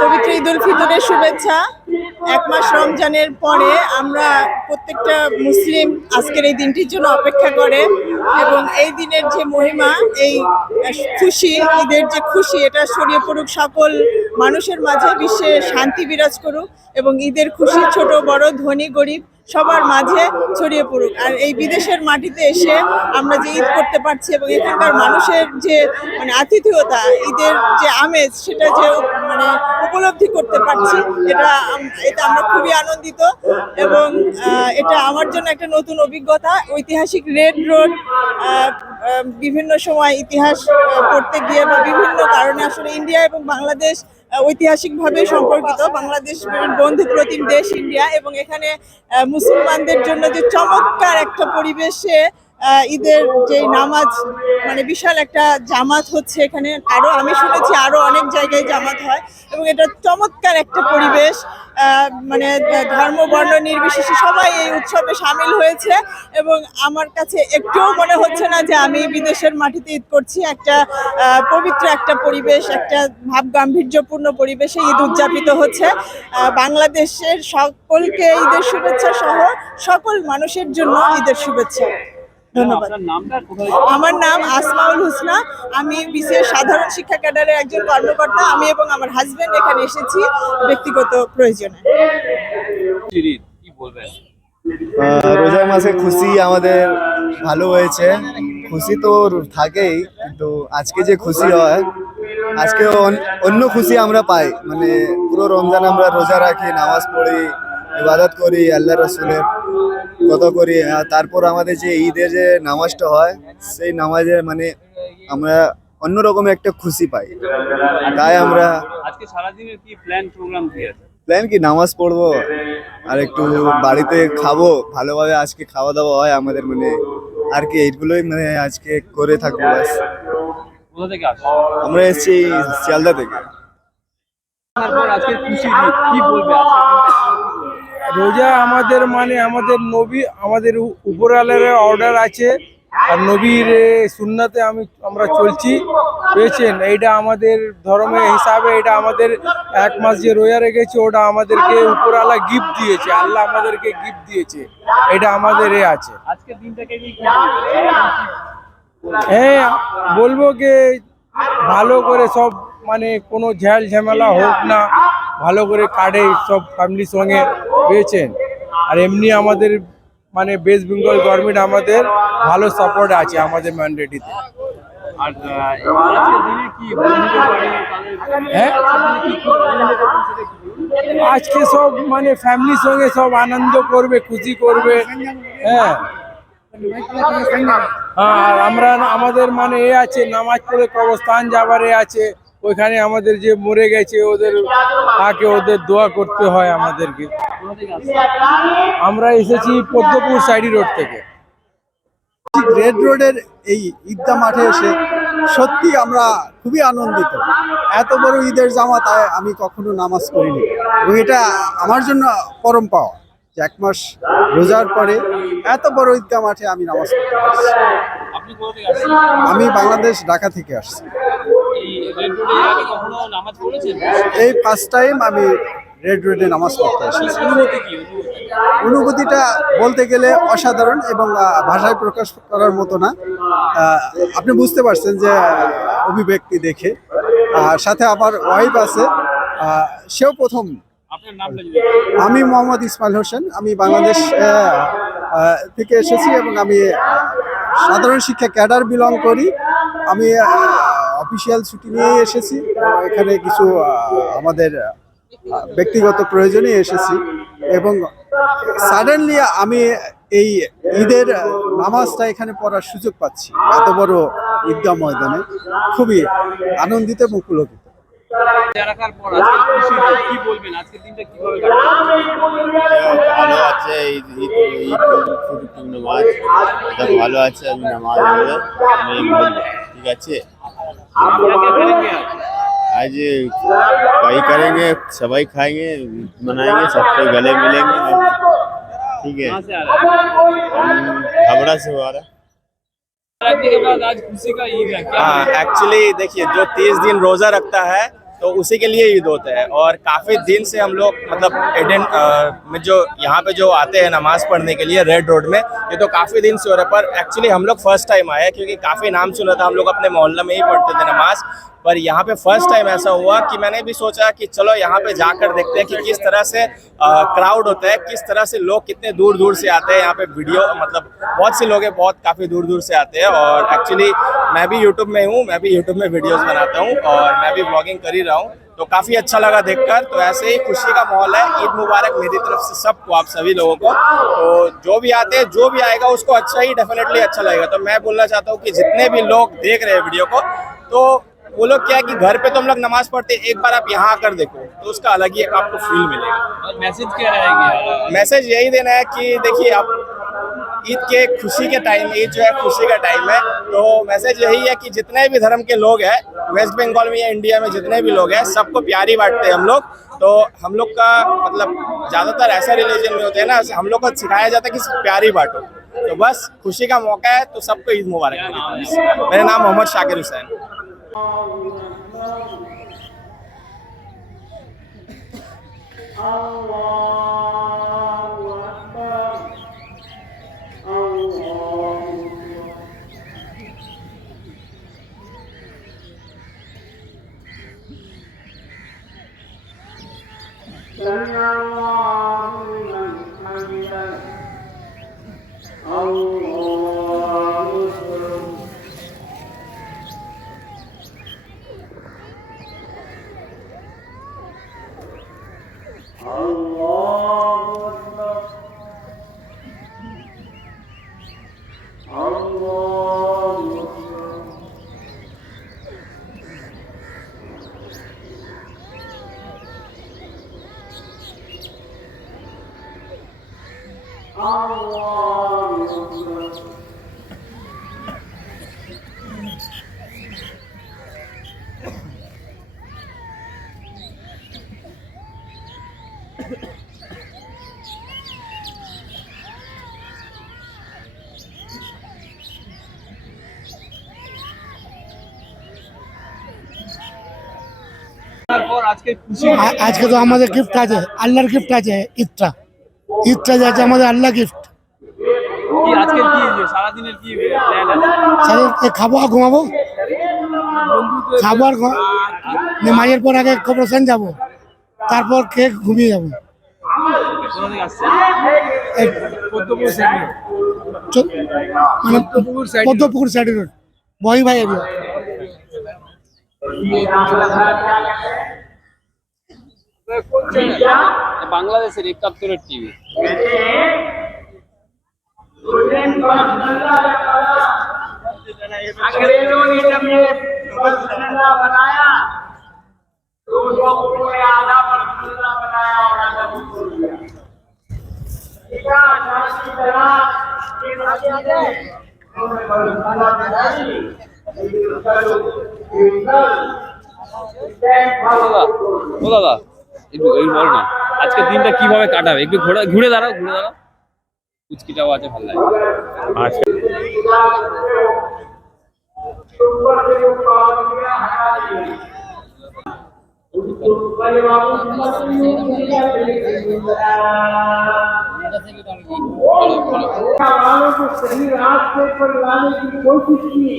পবিত্র ঈদ উল ফিতরের শুভেচ্ছা। এক মাস রমজানের পরে আমরা প্রত্যেকটা মুসলিম আজকের এই দিনটির জন্য অপেক্ষা করে এবং এই দিনের যে মহিমা, এই খুশি, ঈদের যে খুশি, এটা ছড়িয়ে পড়ুক সকল মানুষের মাঝে, বিশ্বে শান্তি বিরাজ করুক এবং ঈদের খুশি ছোট, বড়, ধনী, গরিব সবার মাঝে ছড়িয়ে পড়ুক। আর এই বিদেশের মাটিতে এসে আমরা যে ঈদ করতে পারছি এবং এখানকার মানুষের যে মানে আতিথেয়তা, ঈদের যে আমেজ, সেটা যে মানে উপলব্ধি করতে পারছি, এটা এটা আমরা খুবই আনন্দিত এবং এটা আমার জন্য একটা নতুন অভিজ্ঞতা। ঐতিহাসিক রেড রোড বিভিন্ন সময় ইতিহাস পড়তে গিয়ে বা বিভিন্ন কারণে আসলে ইন্ডিয়া এবং বাংলাদেশ ঐতিহাসিকভাবে সম্পর্কিত বাংলাদেশ বন্ধু প্রতিম দেশ ইন্ডিয়া এবং এখানে মুসলমানদের জন্য যে চমৎকার একটা পরিবেশে ঈদের যে নামাজ মানে বিশাল একটা জামাত হচ্ছে এখানে। আরও আমি শুনেছি আরও অনেক জায়গায় জামাত হয় এবং এটা চমৎকার একটা পরিবেশ। মানে ধর্ম, বর্ণ নির্বিশেষে সবাই এই উৎসবে সামিল হয়েছে এবং আমার কাছে একটুও মনে হচ্ছে না যে আমি বিদেশের মাটিতে ঈদ করছি। একটা পবিত্র একটা পরিবেশ, একটা ভাব গাম্ভীর্যপূর্ণ পরিবেশে ঈদ উদযাপিত হচ্ছে। বাংলাদেশের সকলকে ঈদের শুভেচ্ছা সহ সকল মানুষের জন্য ঈদের শুভেচ্ছা। ধন্যবাদ। আমার নাম আসমাউল হুসনা। আমি বিশেষ সাধারণ শিক্ষা ক্যাডারের একজন কর্মকর্তা। আমি এবং আমার হাজবেন্ড এখানে এসেছি ব্যক্তিগত প্রয়োজনে। রোজার মাসে খুশি আমাদের ভালো হয়েছে। খুশি তো থাকেই কিন্তু আজকে যে খুশি হয় আজকে অন্য খুশি আমরা পাই। মানে পুরো রমজান আমরা রোজা রাখি নামাজ পড়ি ইবাদত করি আল্লাহ রসুলের কত করি আর তারপর আমাদের যে ঈদের যে নামাজটা হয় সেই নামাজের মানে আমরা অন্যরকম একটা খুশি পাই। তাই আমরা আজকে সারাদিনের কি প্ল্যান প্রোগ্রাম কি আছে? প্ল্যান কি? নামাজ পড়ব আর একটু বাড়িতে খাব ভালোভাবে আজকে খাওয়া দাওয়া হয় আমাদের মানে আর কি এইগুলোই মানে আজকে করে থাকব আসো আমরা এসেছি শিয়ালদা থেকে। তারপর আজকে খুশি কি বলবে রোজা আমাদের মানে আমাদের নবী আমাদের উপরালের অর্ডার আছে। আর নবীর সুন্নাতে আমি আমরা চলছি। পেয়েছেন এইটা আমাদের ধর্মের হিসাবে এটা আমাদের এক মাস যে রোজা রেখেছে ওটা আমাদেরকে উপরালা গিফট দিয়েছে। আল্লাহ আমাদেরকে গিফট দিয়েছে। এটা আমাদের এ আছে। হ্যাঁ বলব যে ভালো করে সব মানে কোনো ঝ্যাল ঝামেলা হোক না। ভালো করে কাটে সব ফ্যামিলির সঙ্গে পেয়েছেন আর এমনি আমাদের মানে ওয়েস্ট বেঙ্গল গভর্নমেন্ট আমাদের ভালো সাপোর্ট আছে আমাদের ম্যান্ডেটিতে হ্যাঁ? আজকে সব মানে ফ্যামিলির সঙ্গে সব আনন্দ করবে খুশি করবে। হ্যাঁ। হ্যাঁ আর আমরা আমাদের মানে এ আছে নামাজ পড়ে কবরস্থান যাবার এ আছে। ওইখানে আমাদের যে মরে গেছে, ওদের আগে ওদের দোয়া করতে হয় আমাদেরকে। আমরা এসেছি পদ্মপুর সাইডি রোড থেকে। রেড রোডের এই ঈদগা মাঠে এসে সত্যি আমরা খুবই আনন্দিত। এত বড় ঈদের জামাতায় আমি কখনো নামাজ করিনি এবং এটা আমার জন্য পরম পাওয়া যে এক মাস রোজার পরে এত বড় ঈদগা মাঠে আমি নামাজ আসছেন আমি বাংলাদেশ ঢাকা থেকে আসছি। এই ফার্স্ট টাইম আমি রেড রোডে নামাজ পড়তে আসছি অনুভূতি অনুভূতিটা বলতে গেলে অসাধারণ এবং ভাষায় প্রকাশ করার মতো না। আপনি বুঝতে পারছেন যে অভিব্যক্তি দেখে। আর সাথে আমার ওয়াইফ আছে সেও প্রথম। আমি মোহাম্মদ ইসমাইল হোসেন। আমি বাংলাদেশ থেকে এসেছি এবং আমি সাধারণ শিক্ষা ক্যাডার বিলং করি। আমি অফিসিয়াল ছুটি নিয়ে এসেছি। এখানে কিছু আমাদের ব্যক্তিগত প্রয়োজনে এসেছি এবং সাডেনলি আমি এই ঈদের নামাজটা এখানে পড়ার সুযোগ পাচ্ছি। এত বড় ঈদগাহ ময়দানে। খুবই আনন্দিত এবং পুলকিত ভালো আছে ভালো আছে আমি নামাজ ঠিক আছে। आज वही करेंगे सबाई खाएँगे मनाएँगे सबको गले मिलेंगे। ठीक है। घबरा से हुआ रहा हाँ। एक्चुअली देखिए जो तीस दिन रोजा रखता है तो उसी के लिए ईद होता है। और काफ़ी दिन से हम लोग मतलब एडेन में जो, यहाँ पे जो आते हैं नमाज़ पढ़ने के लिए रेड रोड में, ये तो काफ़ी दिन से हो रहा है, पर एक्चुअली हम लोग फ़र्स्ट टाइम आए क्योंकि काफ़ी नाम सुना था, हम लोग अपने मोहल्ले में ही पढ़ते थे नमाज़। पर यहाँ पे फ़र्स्ट टाइम ऐसा हुआ कि मैंने भी सोचा कि चलो यहाँ पे जाकर देखते हैं कि किस तरह से क्राउड होता है, किस तरह से लोग कितने दूर दूर से आते हैं, यहाँ पे वीडियो मतलब बहुत से लोग हैं, बहुत काफ़ी दूर दूर से आते हैं, और एक्चुअली मैं भी यूट्यूब में हूँ मैं भी यूट्यूब में वीडियोस बनाता हूँ और मैं भी ब्लॉगिंग कर ही रहा हूँ। तो काफ़ी अच्छा लगा देखकर। तो ऐसे ही खुशी का माहौल है। ईद मुबारक मेरी तरफ़ से सबको आप सभी लोगों को। तो जो भी आते हैं जो भी आएगा उसको अच्छा ही डेफिनेटली अच्छा लगेगा। तो मैं बोलना चाहता हूँ कि जितने भी लोग देख रहे हैं वीडियो को तो वो लोग क्या है कि घर पे तो हम लोग नमाज़ पढ़ते हैं एक बार आप यहाँ आकर देखो तो उसका अलग ही आपको फील मिलेगा। मैसेज क्या रहेंगे? मैसेज यही देना है कि देखिए आप ईद के खुशी के टाइम ईद जो है खुशी का टाइम है। तो मैसेज यही है कि जितने भी धर्म के लोग हैं वेस्ट बंगाल में या इंडिया में जितने भी लोग हैं, सबको प्यारी बांटते हैं हम लोग। तो हम लोग का मतलब ज़्यादातर ऐसा रिलीजन में होते हैं ना, हम लोग को सिखाया जाता है कि प्यारी बांटो। तो बस खुशी का मौका है तो सबको ईद मुबारक मेरा नाम मोहम्मद शाकिर हुसैन। Allah. আজকে তো আমাদের গিফট আছে আল্লাহর গিফট আছে ঈদটা। ঈদটা আছে আমাদের আল্লাহ গিফট খাব আর ঘুমাবো? খাব আর নামাজের পর আগে কবরস্থান যাব। তারপর খেয়ে ঘুমিয়ে যাব? মানে পদ্মপুকুর সাইডে রোড। বহি ভাই বাংলাদেশের একাত্তরের টিভি अंग्रेजों ने जब ये बसुल्ला बनाया तो उसको उन्होंने आधा बसुल्ला बनाया और आधा भूल दिया ठीक है आजाद की तरह ये बच्चे थे उन्होंने बसुल्ला बनाई लेकिन उसका जो रिजल्ट দাদা ও দাদা একটু এই বল না আজকের দিনটা কিভাবে কাটাবে একটু ঘোরা ঘুরে দাঁড়াও ঘুরে দাঁড়াও কুচকিটাও আছে ভালো লাগে ऊपर से जो पावर दिया हटा दिया उसको पहले वापस दुनिया वालों को सही रास्ते पर लाने की कोशिश की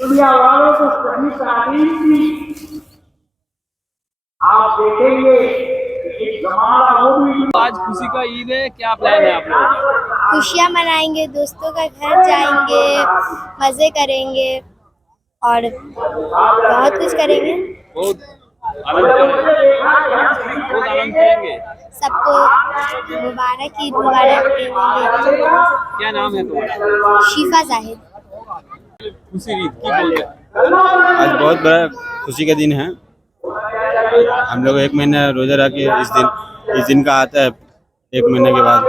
दुनिया वालों को सही तालीम दी आप देखेंगे आज खुशी का ईद है क्या प्लान है आप लोग खुशियाँ मनाएँगे दोस्तों का घर जाएँगे मज़े करेंगे और बहुत कुछ करेंगे। बहुत आनंद करेंगे। बहुत आनंद करेंगे। सबको मुबारक ईद मुबारक क्या नाम है तुम्हारा? शिफा जाहिद। खुशी ईद की आज बहुत बड़ा खुशी का दिन है। हम लोग एक महीना रोजा रह के इस दिन इस दिन का आता है एक महीने के बाद।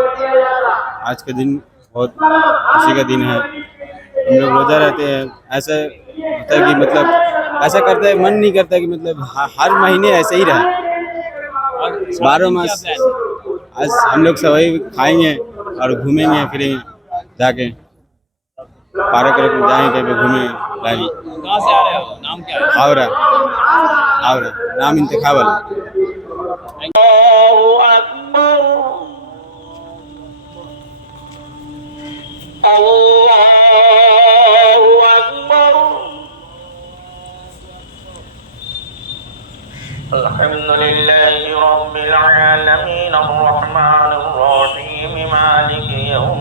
आज का दिन बहुत खुशी का दिन है। हम लोग रोजा रहते हैं। ऐसा होता है कि मतलब ऐसा करते हैं मन नहीं करता कि मतलब हर महीने ऐसे ही रहे। बारह मास आज हम लोग सभी खाएँगे और घूमेंगे फिरेंगे जाके। पार्क जाएँगे कहीं पे घूमे लाएँगे। कहाँ से आ रहे हो? नाम क्या है? అవునా నా ఇంత కావాలి الحمد لله رب العالمين الرحمن الرحيم مالك يوم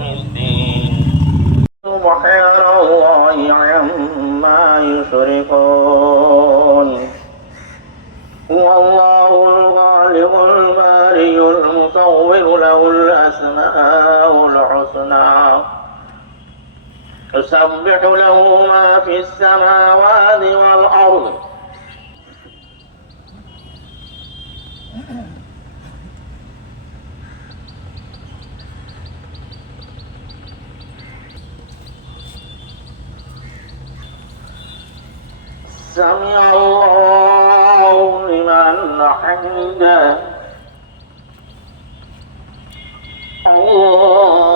يسبح له ما في السماوات والأرض. سمع الله لمن حمده. الله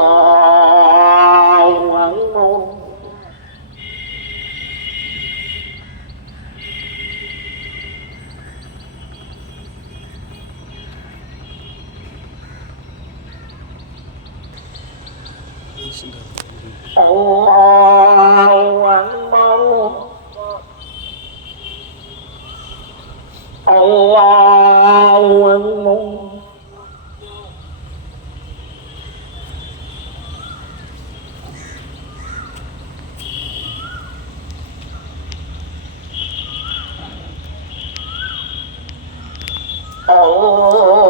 الله أكبر الله أكبر الله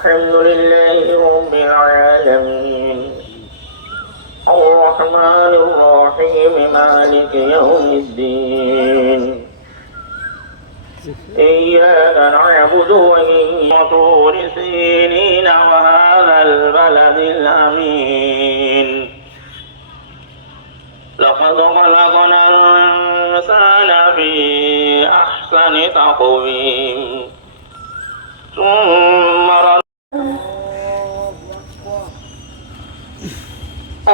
الحمد لله رب العالمين. الرحمن الرحيم مالك يوم الدين. إياك نعبد وإياك طور سينين وهذا البلد الأمين. لقد خلقنا الإنسان في أحسن تقويم. ثم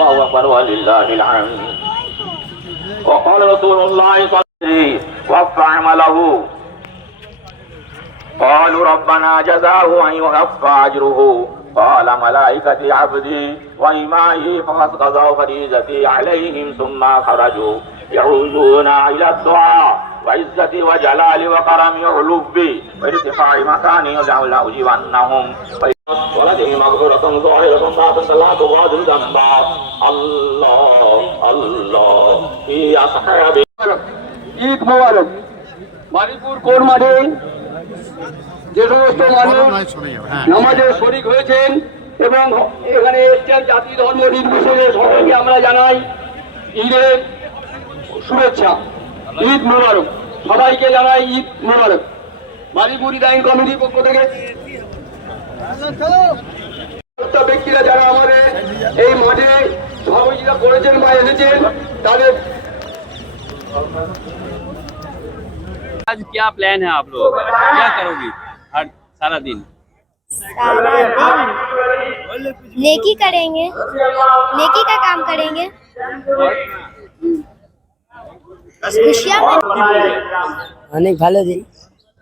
الله أكبر ولله الحمد. وقال رسول الله صلى الله عليه وسلم وفى عمله قالوا ربنا جزاه أن يوفى أجره. قال ملائكة عبدي وإمائي فقد قضوا فريزتي عليهم ثم خرجوا. يعودون إلى الدعاء وعزتي وجلالي وكرمي علوبي وارتفاع مكاني لأجيبنهم ولدي مغفرة ظاهرة باطنة لا تغادر ذنبا الله الله في أصحابه ঈদ মোবারক মানিকপুর কোন মাঠে যে সমস্ত মানুষ নামাজে শরিক হয়েছেন এবং এখানে এসছেন জাতি ধর্ম নির্বিশেষে সকলকে আমরা জানাই ঈদের শুভেচ্ছা ঈদ মোবারক সবাইকে জানাই ঈদ মোবারক মানিকপুর ইদাইন কমিটির পক্ষ থেকে প্রত্যেক ব্যক্তিরা যারা আমাদের এই মাঠে সহযোগিতা করেছেন বা এসেছেন তাদের आज क्या प्लान है आप लोगों का क्या करोगे हर सारा दिन सारा दिन नेकी करेंगे नेकी का काम करेंगे खुशियाँ অনেক ভালো দিন